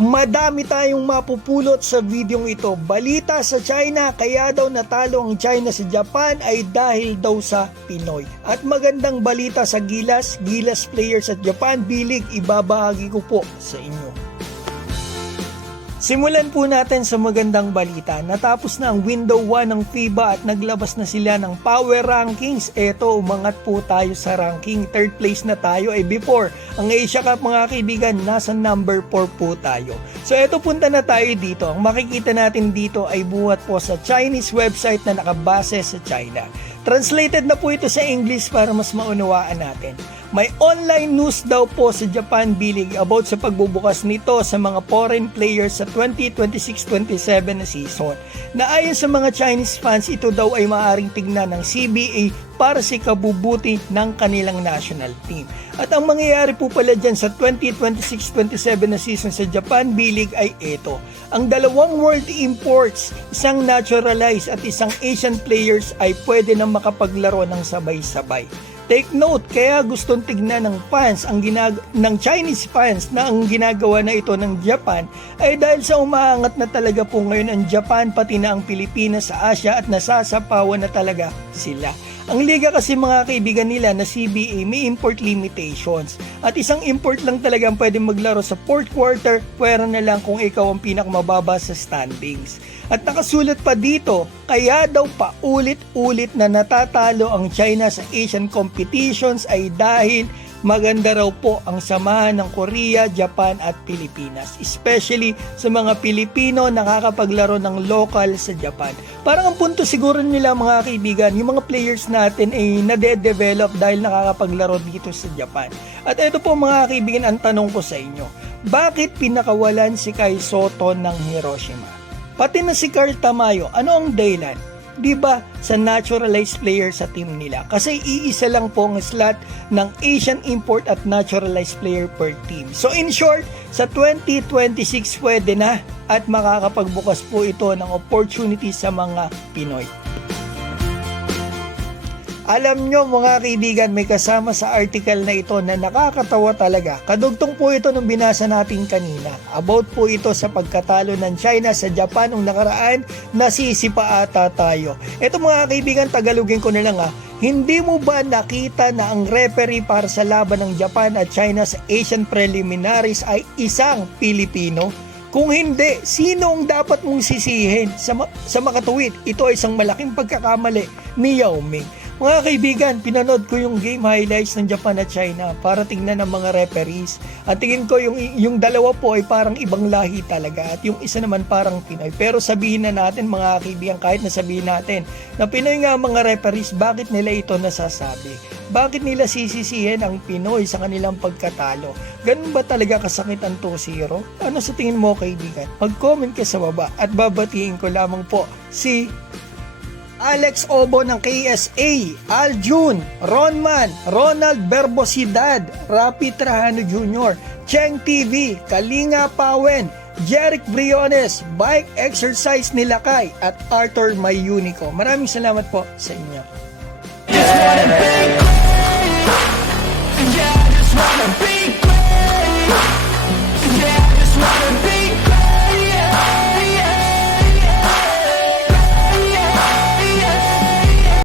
Madami tayong mapupulot sa videong ito. Balita sa China, kaya daw natalo ang China sa Japan ay dahil daw sa Pinoy. At magandang balita sa Gilas, Gilas players at Japan, bilig ibabahagi ko po sa inyo. Simulan po natin sa magandang balita. Natapos na ang window 1 ng FIBA at naglabas na sila ng power rankings. Eto, umangat po tayo sa ranking. Third place na tayo ay before. Ang Asia Cup mga kaibigan, nasa number 4 po tayo. So eto punta na tayo dito. Ang makikita natin dito ay buhat po sa Chinese website na nakabase sa China. Translated na po ito sa English para mas maunawaan natin. May online news daw po sa Japan Bilig about sa pagbubukas nito sa mga foreign players sa 2026-27 na season. Na ayon sa mga Chinese fans, ito daw ay maaaring tignan ng CBA para sa kabubuti ng kanilang national team. At ang mangyayari po pala dyan sa 2026-27 na season sa Japan Bilig ay ito. Ang dalawang world imports, isang naturalized at isang Asian players ay pwede na makapaglaro ng sabay-sabay. Take note, kaya gustong tignan ng fans ang ginag ng Chinese fans na ang ginagawa na ito ng Japan ay dahil sa umaangat na talaga po ngayon ang Japan pati na ang Pilipinas sa Asia at nasasapawan na talaga sila. Ang liga kasi mga kaibigan nila na CBA may import limitations at isang import lang talaga ang pwede maglaro sa fourth quarter pwera na lang kung ikaw ang pinakamababa sa standings. At nakasulat pa dito, kaya daw paulit-ulit na natatalo ang China sa Asian competitions ay dahil maganda raw po ang samahan ng Korea, Japan at Pilipinas. Especially sa mga Pilipino nakakapaglaro ng local sa Japan. Parang ang punto siguro nila mga kaibigan, yung mga players natin ay nade-develop dahil nakakapaglaro dito sa Japan. At ito po mga kaibigan ang tanong ko sa inyo. Bakit pinakawalan si Kai Soto ng Hiroshima? Pati na si Carl Tamayo, ano ang dahilan? Di ba sa naturalized player sa team nila? Kasi iisa lang po ang slot ng Asian import at naturalized player per team. So in short, sa 2026 pwede na at makakapagbukas po ito ng opportunity sa mga Pinoy. Alam nyo mga kaibigan, may kasama sa article na ito na nakakatawa talaga. Kadugtong po ito nung binasa natin kanina. About po ito sa pagkatalo ng China sa Japan nung nakaraan, nasisipa ata tayo. Ito mga kaibigan, tagalogin ko na lang ha. Hindi mo ba nakita na ang referee para sa laban ng Japan at China sa Asian preliminaries ay isang Pilipino? Kung hindi, sino ang dapat mong sisihin? Sa, ma- sa makatuwid, ito ay isang malaking pagkakamali ni Yao Ming. Mga kaibigan, pinanood ko yung game highlights ng Japan at China para tingnan ng mga referees. At tingin ko yung, yung dalawa po ay parang ibang lahi talaga at yung isa naman parang Pinoy. Pero sabihin na natin mga kaibigan, kahit na sabihin natin na Pinoy nga ang mga referees, bakit nila ito nasasabi? Bakit nila sisisihin ang Pinoy sa kanilang pagkatalo? Ganun ba talaga kasakit ang 2-0? Ano sa tingin mo kaibigan? Mag-comment ka sa baba at babatiin ko lamang po si Alex Obo ng KSA, Aljun, Ronman, Ronald Berbosidad, Rapi Trajano Jr., Cheng TV, Kalinga Pawen, Jeric Briones, Bike Exercise ni Lakay at Arthur Mayunico. Maraming salamat po sa inyo.